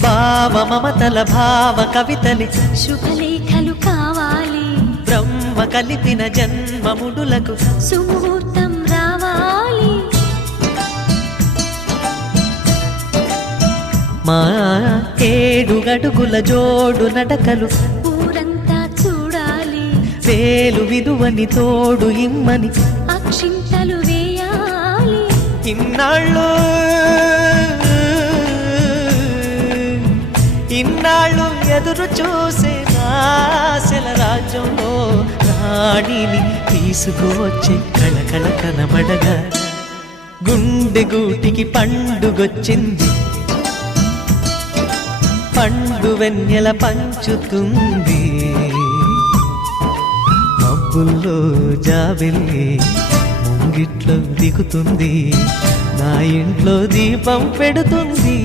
భావ మమతల భావ కవితలి శుభలేఖలు కావాలి, బ్రహ్మ కలిపిన జన్మముడులకు సుముహూర్తం రావాలి. మా 7 అడుగుల జోడు నడకలు ఊరంతా చూడాలి, వేలు విలువని తోడు ఇమ్మని అక్షింతలు వేయాలి. ఇన్నాళ్ళు ఎదురు చూసే ఆశల రాజ్యంలో రాణిని తీసుకువచ్చే కళకళ కనబడగా గుండె గూటికి పండుగొచ్చింది, పండు వెన్నెల పంచుతుంది. మబ్బుల్లో జాబిల్లి ముంగిట్లో దిగుతుంది, నా ఇంట్లో దీపం పెడుతుంది.